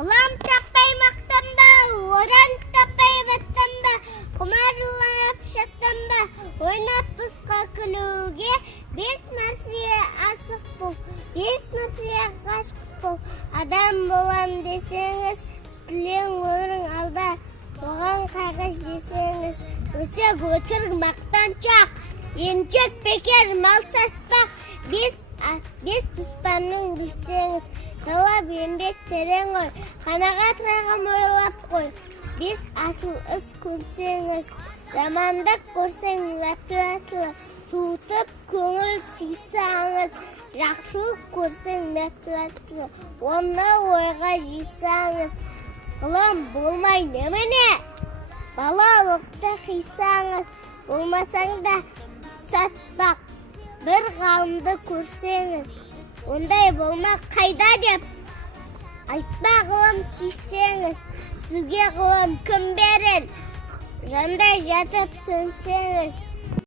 Ғылам таппай мақтанба, оран таппай баттанба, құмарланып шаттанба, ойнап босқа күлуге, бес нәрсеге асық бол, бес нәрсеге ғашық бол. Адам болам десеңіз, тілең өмірің алда, оған қайғы жесеңіз, өсек өтірік мақтаншақ, еншек бекер мал саспақ. Бес тұспанның білсеңіз, талап еңбек терең ой, қанағат рағым ойлап қой. Бес асыл іс көрсеңіз, жамандық көрсең ләпілі, суытып көңіл сүйсаңыз, жақсылық көрсең ләпілі, оны ойға жисаңыз. Ғылым болмай немене? Балалықты қисаңыз, болмасаң да сатпақ. Бір ғалымды көрсеңіз, ондай болмақ қайда деп айтпа. Ғылым сүйсеңіз, сізге ғылым кім берер? Жандай жатып сөнсеңіз,